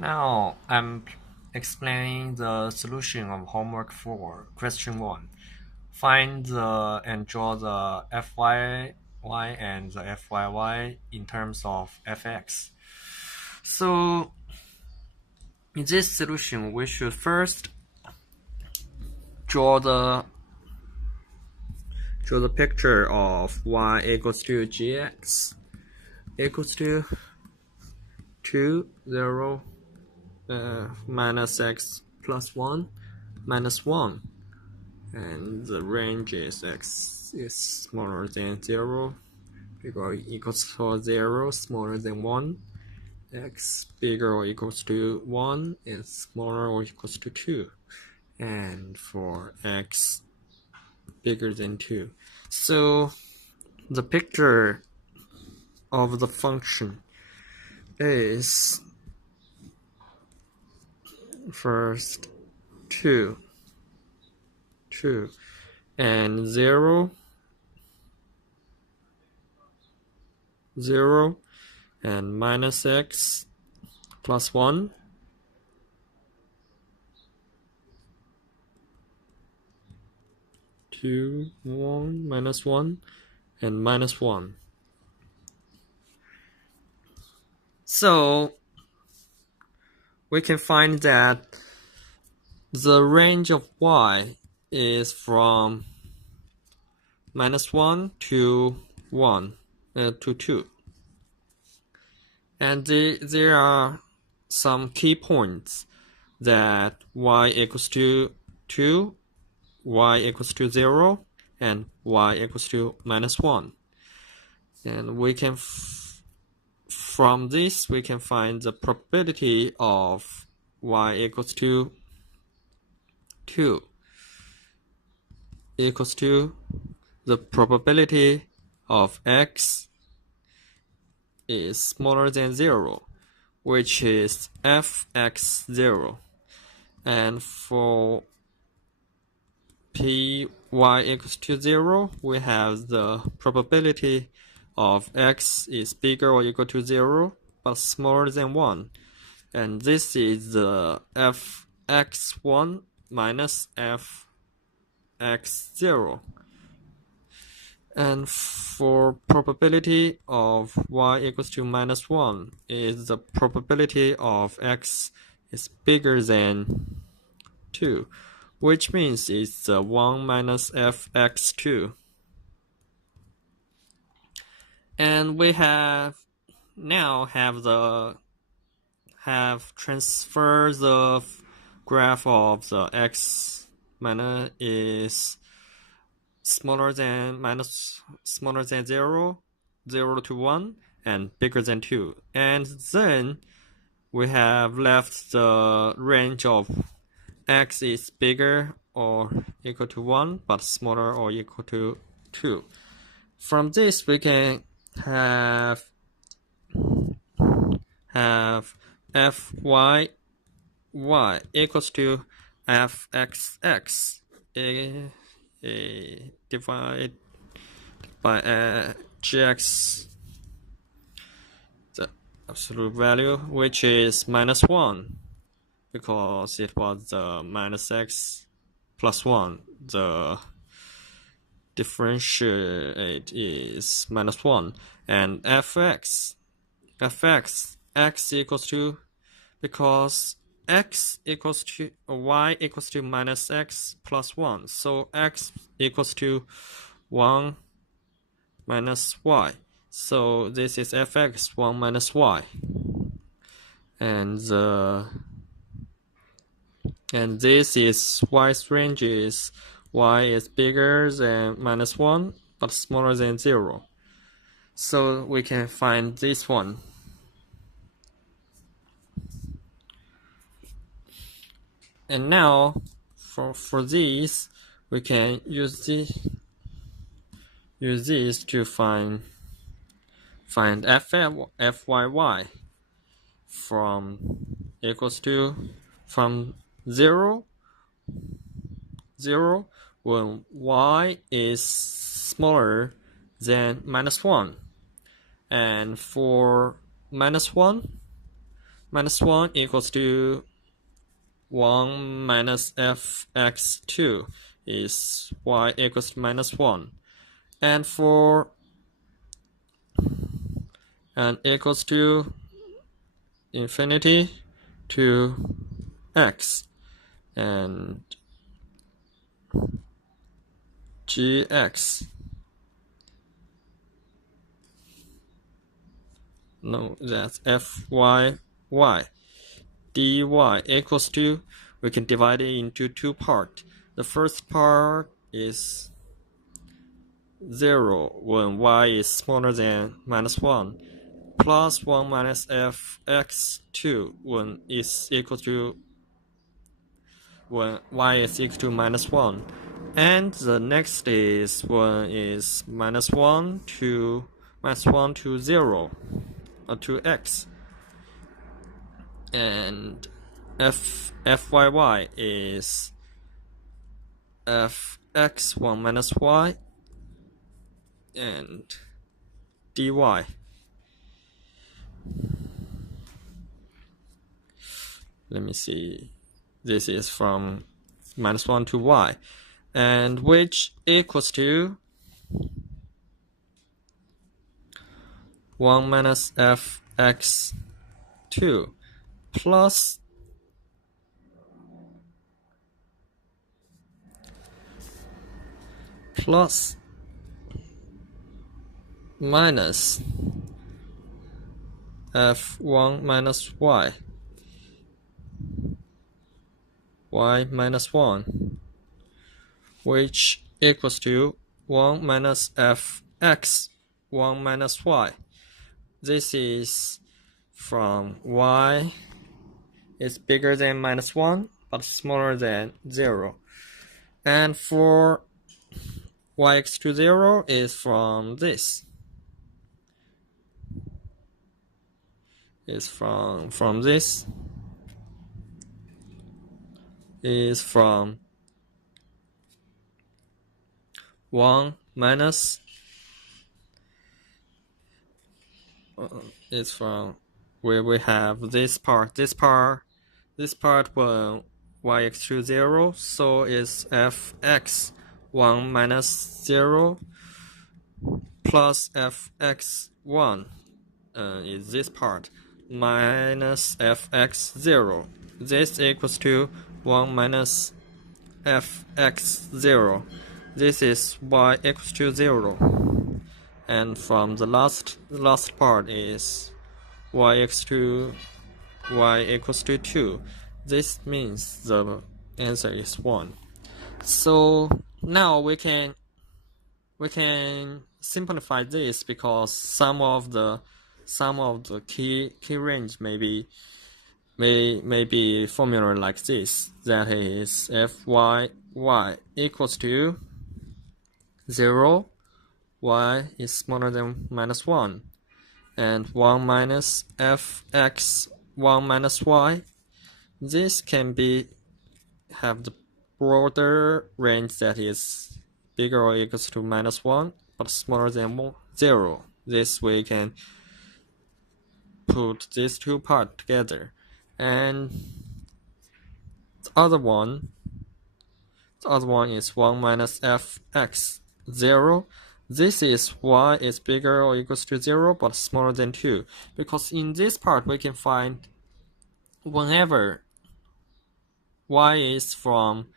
Now I'm explaining the solution of homework 4, question 1. Find the and draw the Fy and the Fyy in terms of Fx. So in this solution, we should first draw the picture of y equals to gx equals to 2, 0, minus x plus 1 minus 1, and the range is x is smaller than 0, bigger or equals to 0, smaller than 1, x bigger or equals to 1 is smaller or equals to 2, and for x bigger than 2. So the picture of the function is first 2 and 0 and minus x plus 1 2 1 minus 1 and minus 1. So we can find that the range of y is from minus 1 to 1 to 2. And there are some key points that y equals to 2, y equals to 0, and y equals to minus 1. And we can from this we can find the probability of y equals to 2 equals to the probability of x is smaller than 0, which is fx0. And for py equals to 0, we have the probability of x is bigger or equal to 0 but smaller than 1, and this is the fx1 minus fx0. And for probability of y equals to minus 1 is the probability of x is bigger than 2, which means it's 1 minus fx2. And we have transfer the graph of the x minus is smaller than 0, 0 to 1, and bigger than 2. And then we have left the range of x is bigger or equal to 1 but smaller or equal to 2. From this we can have Fy equals to fxx divided by gx, the absolute value, which is minus 1, because it was the minus x plus 1. The differentiate is minus 1. And fx x equals to, because x equals to y equals to minus x plus 1, so x equals to 1 minus y, so this is fx 1 minus y, and this is y's range is y is bigger than minus 1 but smaller than 0, so we can find this one. And now for this we can use this to find fyy from equals to from 0 when y is smaller than minus 1, and for minus 1 minus 1 equals to 1 minus fx2 is y equals to minus 1. And for n equals to infinity to x and gx. No, that's fyy. dy equals to, we can divide it into two parts. The first part is 0 when y is smaller than minus 1, plus 1 minus fx2 when y is equal to minus 1. And the next is when is minus 1 to 0 to x. And fyy is fx1 minus y and dy. Let me see. This is from minus 1 to y, and which equals to 1 minus fx2 plus minus f1 minus y minus 1, which equals to 1 minus fx 1 minus y. This is from y is bigger than minus 1 but smaller than 0. And for y equals to 0 is from this. Is from this. Is from 1 minus is from where we have this part when y equals to 0, so is fx 1 minus 0 plus fx1 is this part minus fx0. This equals to 1 minus fx0. This is y equals to 0. And from the last part is y equals to 2. This means the answer is 1. So now we can simplify this because some of the key range may be formula like this. That is fyy equals to 0. Y is smaller than minus 1, and 1 minus fx 1 minus y. This can have the broader range that is bigger or equals to minus 1 but smaller than 0. This way can put these two parts together. And the other one is 1 minus fx 0. This is y is bigger or equals to 0 but smaller than 2, because in this part we can find whenever y is from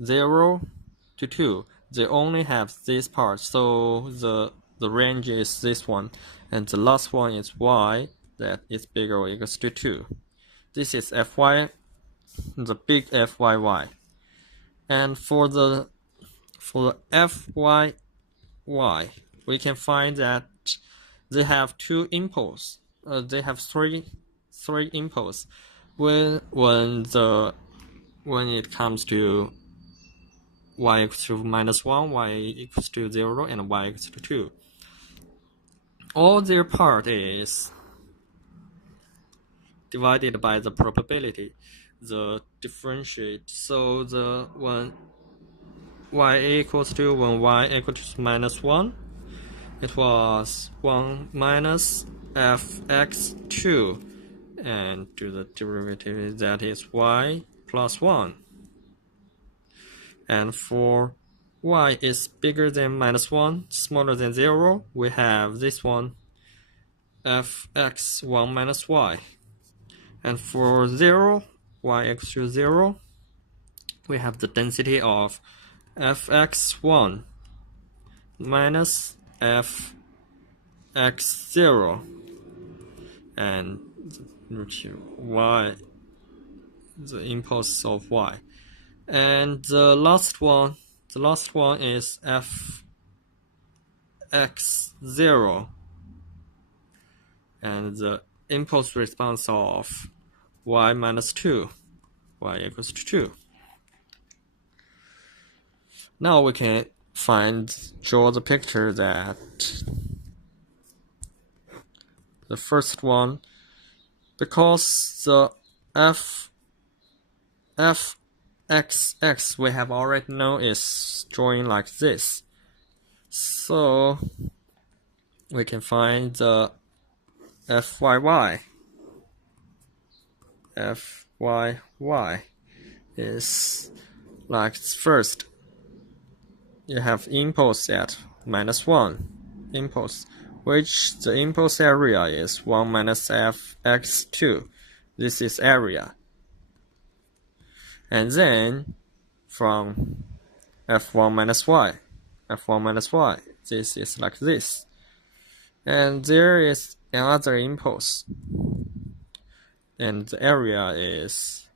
0 to 2, they only have this part, so the range is this one, and the last one is y that is bigger or equals to 2. This is fy, the big fyy. And for the fyy, we can find that they have two impulses. They have three impulses. When it comes to y equals to minus 1, y equals to 0, and y equals to 2. All their part is divided by the probability, the differentiate. So when y equals to minus 1, it was 1 minus fx2, and do the derivative, that is y plus 1. And for y is bigger than minus 1, smaller than 0, we have this one, fx1 minus y. And for 0, y equals to 0, we have the density of fx1 minus fx0, and y, the impulse of y. And the last one is fx0, and the impulse response of y minus 2, y equals to 2. Now we can draw the picture that the first one, because the fxx we have already known is drawing like this, so we can find the fyy. Fyy is like first, you have impulse at minus 1 impulse, which the impulse area is 1 minus fx2. This is area. And then from f1 minus y, this is like this. And there is another impulse, and the area is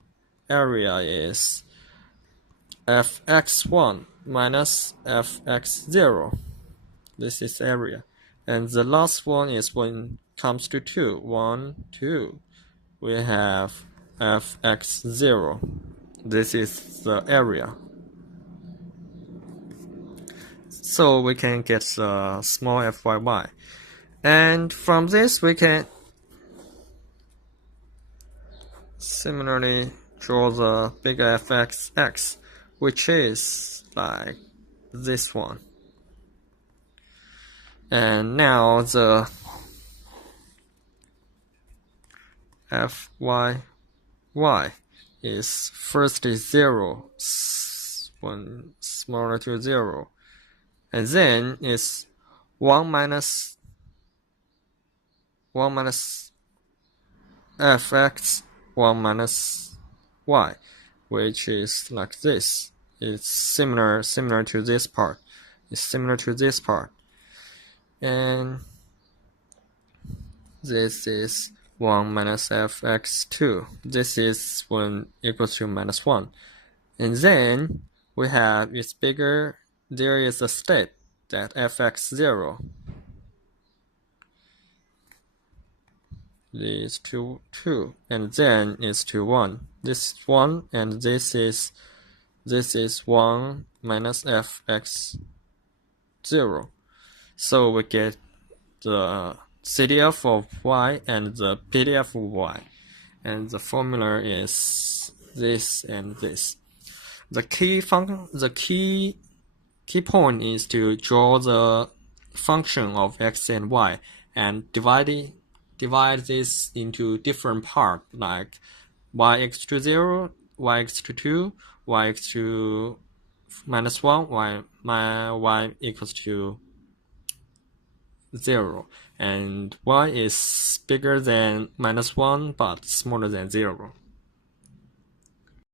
fx1 minus fx0. This is area. And the last one is when it comes to 2, 1, 2, we have fx0. This is the area. So we can get the small fyy. And from this we can similarly draw the big fxx, which is like this one. And now the fyy is first is 0 when smaller to 0, and then is 1 minus fx 1 minus y, which is like this. It's similar to this part. And this is 1 minus fx2. This is when equals to minus 1. And then we have it's bigger. There is a step that fx0 is to 2, and then it's to 1. This 1, and this is 1 minus fx0. So we get the CDF of y and the PDF of y, and the formula is this and this. The key point is to draw the function of x and y and divide this into different parts, like y equals to 0, y equals to 2, y equals to minus 1, y equals to 0, and y is bigger than minus 1 but smaller than 0.